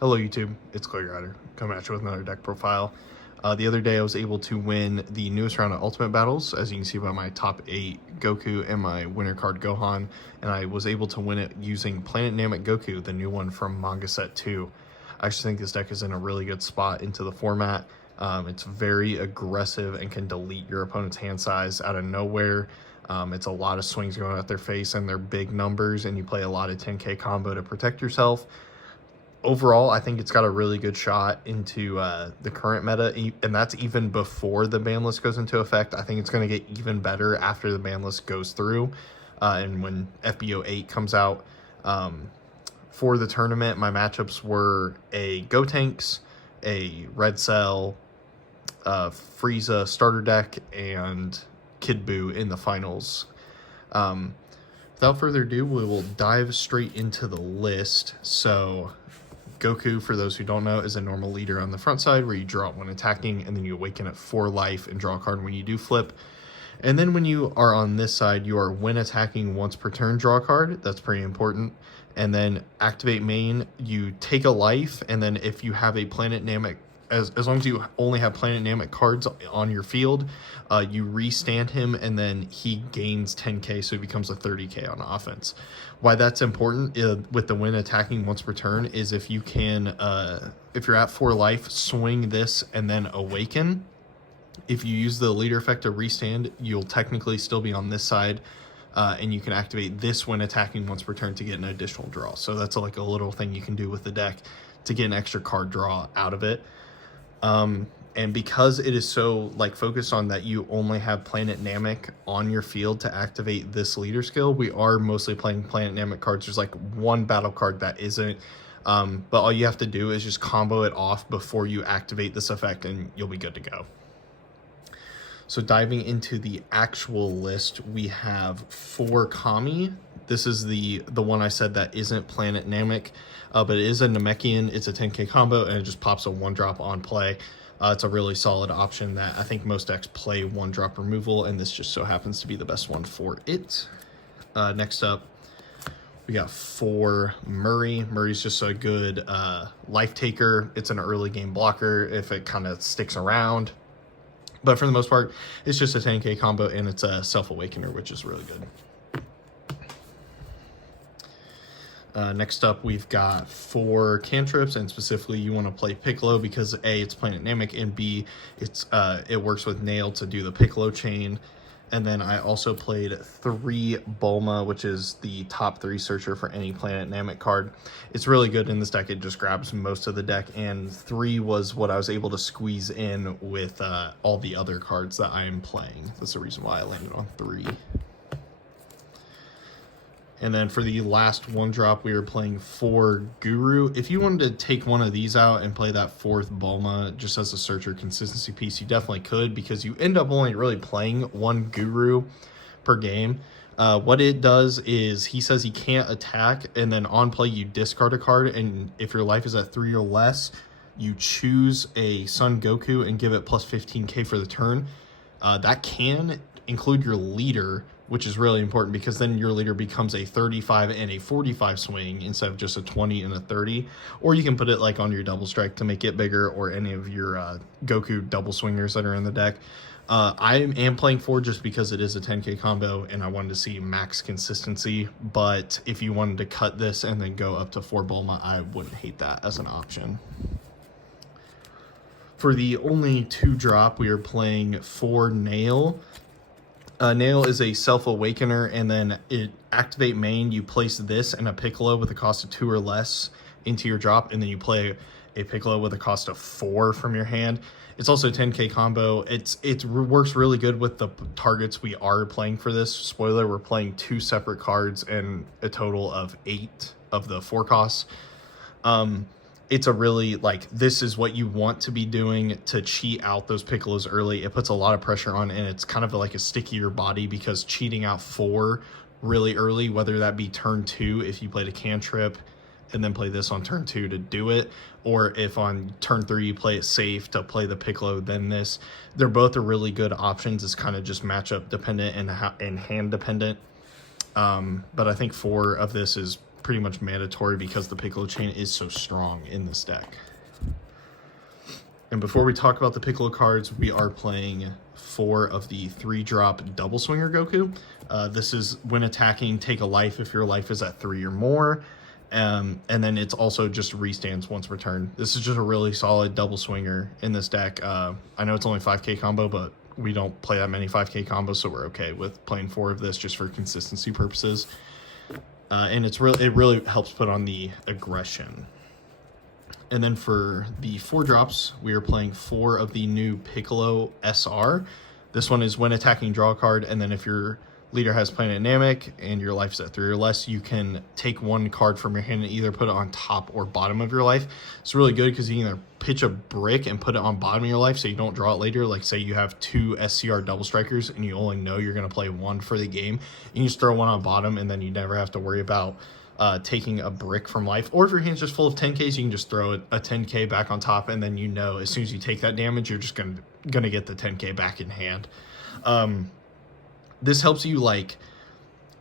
Hello YouTube, it's Clay Rider, coming at you with another deck profile. The other day I was able to win the newest round of Ultimate Battles, as you can see by my top 8 Goku and my winner card Gohan, and I was able to win it using Planet Namek Goku, the new one from Manga Set 2. I actually think this deck is in a really good spot into the format. It's very aggressive and can delete your opponent's hand size out of nowhere. It's a lot of swings going at their face and they're big numbers, and you play a lot of 10k combo to protect yourself. Overall, I think it's got a really good shot into the current meta, and that's even before the ban list goes into effect. I think it's going to get even better after the ban list goes through, and when SB08 comes out. For the tournament, my matchups were a Gotenks, a Red Cell, Frieza starter deck, and Kid Buu in the finals. Without further ado, we will dive straight into the list. So Goku, for those who don't know, is a normal leader on the front side where you draw it when attacking, and then you awaken at 4 life and draw a card when you do flip. And then when you are on this side, you are, when attacking once per turn, draw a card. That's pretty important. And then activate main, you take a life, and then if you have a Planet Namek, as long as you only have Planet Namek cards on your field, you restand him, and then he gains 10k, so he becomes a 30k on offense. Why that's important with the when attacking once per turn is if you can, if you're at 4 life, swing this and then awaken. If you use the leader effect to restand, you'll technically still be on this side, and you can activate this when attacking once per turn to get an additional draw. So that's like a little thing you can do with the deck to get an extra card draw out of it. And because it is so focused on that you only have Planet Namek on your field to activate this leader skill, we are mostly playing Planet Namek cards. There's like one battle card that isn't, but all you have to do is just combo it off before you activate this effect and you'll be good to go. So diving into the actual list, we have 4 Kami. This is the one I said that isn't Planet Namek, but it is a Namekian. It's a 10k combo, and it just pops a 1-drop on play. It's a really solid option that I think most decks play 1-drop removal, and this just so happens to be the best one for it. Next up, we got 4 Murray. Murray's just a good life taker. It's an early game blocker if it kind of sticks around. But for the most part, it's just a 10k combo, and it's a Self-Awakener, which is really good. Next up, we've got 4 cantrips, and specifically you want to play Piccolo because A, it's Planet Namek, and B, it works with Nail to do the Piccolo chain. And then I also played 3 Bulma, which is the top 3 searcher for any Planet Namek card. It's really good in this deck. It just grabs most of the deck, and 3 was what I was able to squeeze in with all the other cards that I am playing. That's the reason why I landed on 3. And then for the last 1-drop, we were playing 4 Guru. If you wanted to take one of these out and play that 4th Bulma just as a searcher consistency piece, you definitely could, because you end up only really playing 1 Guru per game. What it does is he says he can't attack, and then on play you discard a card, and if your life is at 3 or less, you choose a Son Goku and give it plus 15k for the turn. That can include your leader, which is really important because then your leader becomes a 35 and a 45 swing instead of just a 20 and a 30. Or you can put it like on your double strike to make it bigger, or any of your Goku double swingers that are in the deck. I am playing 4 just because it is a 10k combo and I wanted to see max consistency. But if you wanted to cut this and then go up to 4 Bulma, I wouldn't hate that as an option. For the only 2-drop, we are playing 4 Nail. Nail is a Self-Awakener, and then it activate main, you place this and a Piccolo with a cost of 2 or less into your drop, and then you play a Piccolo with a cost of 4 from your hand. It's also a 10k combo. It works really good with the targets we are playing for this. Spoiler, we're playing 2 separate cards and a total of 8 of the 4 costs. It's a really, this is what you want to be doing to cheat out those Piccolos early. It puts a lot of pressure on, and it's kind of like a stickier body because cheating out 4 really early, whether that be turn 2 if you played a cantrip and then play this on turn 2 to do it, or if on turn 3 you play it safe to play the Piccolo then this. They're both are really good options. It's kind of just matchup dependent and hand dependent. But I think 4 of this is pretty much mandatory because the Piccolo chain is so strong in this deck. And before we talk about the Piccolo cards, we are playing 4 of the 3-drop Double Swinger Goku. This is when attacking, take a life if your life is at 3 or more. And then it's also just restands once per turn. This is just a really solid double swinger in this deck. I know it's only 5k combo, but we don't play that many 5k combos, so we're okay with playing 4 of this just for consistency purposes. And it really helps put on the aggression. And then for the 4 drops, we are playing 4 of the new Piccolo SR. This one is when attacking, draw a card, and then if your leader has Planet Namek and your life is at 3 or less, you can take 1 card from your hand and either put it on top or bottom of your life. It's really good because you can either pitch a brick and put it on bottom of your life so you don't draw it later. Like say you have 2 SCR double strikers and you only know you're going to play 1 for the game. You can just throw 1 on bottom and then you never have to worry about taking a brick from life. Or if your hand's just full of 10Ks, you can just throw a 10K back on top, and then you know as soon as you take that damage, you're just gonna get the 10K back in hand. This helps you like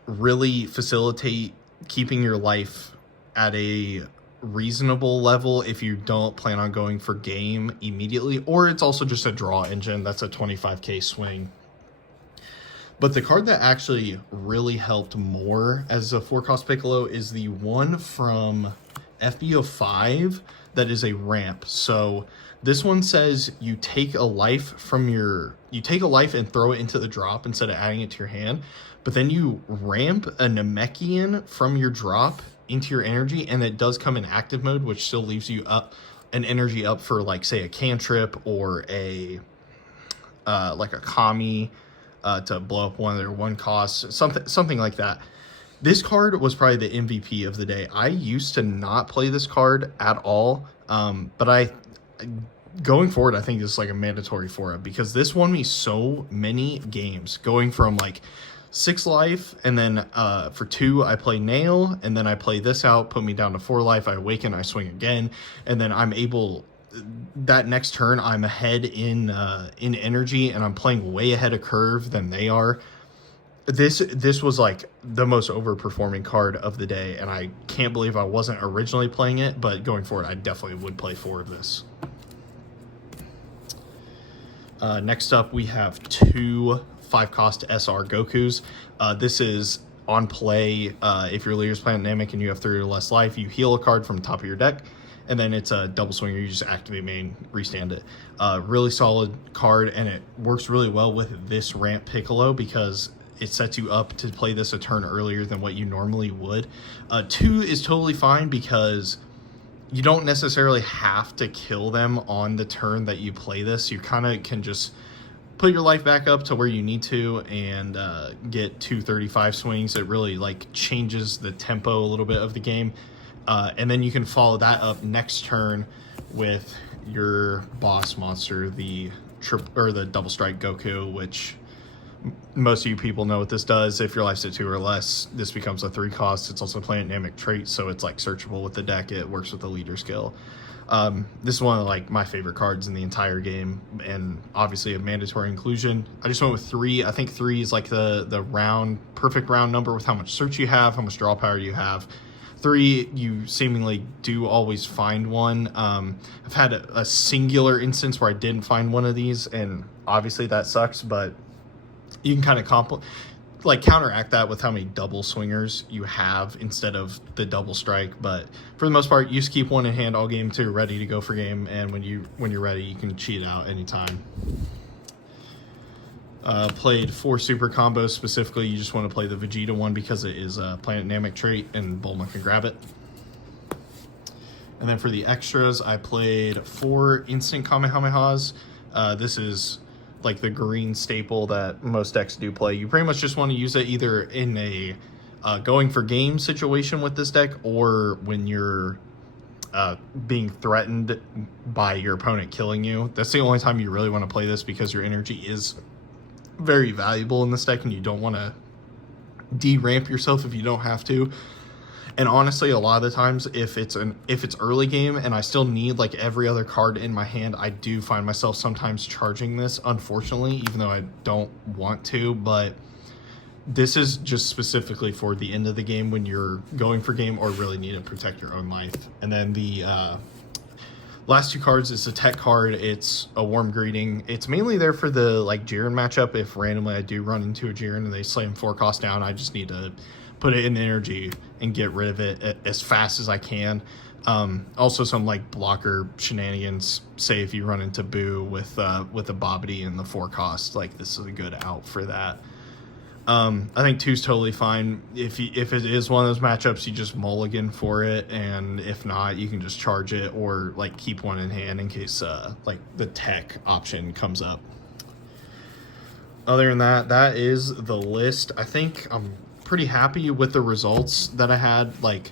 really facilitate keeping your life at a reasonable level if you don't plan on going for game immediately, or it's also just a draw engine. That's a 25k swing. But the card that actually really helped more as a 4-cost Piccolo is the one from SB05 that is a ramp. So this one says you take a life and throw it into the drop instead of adding it to your hand, but then you ramp a Namekian from your drop into your energy, and it does come in active mode, which still leaves you up an energy up for like say a cantrip or a like a Kami to blow up one of their 1 costs, something like that. This card was probably the MVP of the day. I used to not play this card at all, but going forward, I think this is like a mandatory for it because this won me so many games, going from like 6 life, and then for 2 I play Nail, and then I play this out, put me down to 4 life, I awaken, I swing again, and then I'm able, that next turn I'm ahead in energy, and I'm playing way ahead of curve than they are. This was like the most overperforming card of the day, and I can't believe I wasn't originally playing it, but going forward I definitely would play 4 of this. Next up we have 2 5-cost SR Gokus. This is on play. If your leader's Planet Namek and you have 3 or less life, you heal a card from the top of your deck, and then it's a double swinger. You just activate main, restand it. Really solid card, and it works really well with this ramp Piccolo because it sets you up to play this a turn earlier than what you normally would. 2 is totally fine because you don't necessarily have to kill them on the turn that you play this. You kind of can just put your life back up to where you need to and get 235 swings. It really like changes the tempo a little bit of the game. And then you can follow that up next turn with your boss monster, the double strike Goku, which most of you people know what this does. If your life's at 2 or less, this becomes a 3-cost. It's also a Planet Namek trait, so it's like searchable with the deck. It works with the leader skill. This is one of like my favorite cards in the entire game, and obviously a mandatory inclusion. I just went with 3. I think 3 is like the perfect round number with how much search you have, how much draw power you have. 3, you seemingly do always find one. I've had a singular instance where I didn't find one of these, and obviously that sucks, but you can kind of counteract that with how many double swingers you have instead of the double strike. But for the most part, you just keep 1 in hand all game 2, ready to go for game, and when you're ready, you can cheat out anytime. Played 4 super combos. Specifically, you just want to play the Vegeta one because it is a Planet Namek trait and Bulma can grab it. And then for the extras, I played 4 instant Kamehamehas. This is like the green staple that most decks do play. You pretty much just want to use it either in a going for game situation with this deck, or when you're being threatened by your opponent killing you. That's the only time you really want to play this because your energy is very valuable in this deck and you don't want to de-ramp yourself if you don't have to. And honestly, a lot of the times, if it's early game and I still need like every other card in my hand, I do find myself sometimes charging this, unfortunately, even though I don't want to. But this is just specifically for the end of the game when you're going for game or really need to protect your own life. And then the last two cards is a tech card. It's a Warm Greeting. It's mainly there for the like Jiren matchup. If randomly I do run into a Jiren and they slam 4 costs down, I just need to put it in energy and get rid of it as fast as I can. Also some like blocker shenanigans. Say if you run into Boo with a Bobbity and the 4 cost, like this is a good out for that. I think 2's totally fine. If it is one of those matchups, you just mulligan for it, and if not, you can just charge it or like keep one in hand in case like the tech option comes up. Other than that, that is the list. I think I'm pretty happy with the results that I had. Like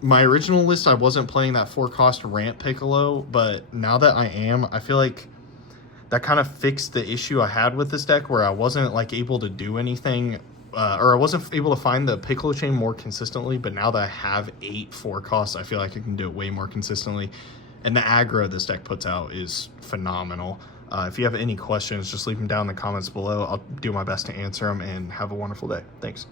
my original list, I wasn't playing that 4 cost ramp Piccolo, but now that I am, I feel like that kind of fixed the issue I had with this deck where I wasn't like able to do anything, or I wasn't able to find the Piccolo chain more consistently. But now that I have 8 4 costs, I feel like I can do it way more consistently. And the aggro this deck puts out is phenomenal. If you have any questions, just leave them down in the comments below. I'll do my best to answer them, and have a wonderful day. Thanks.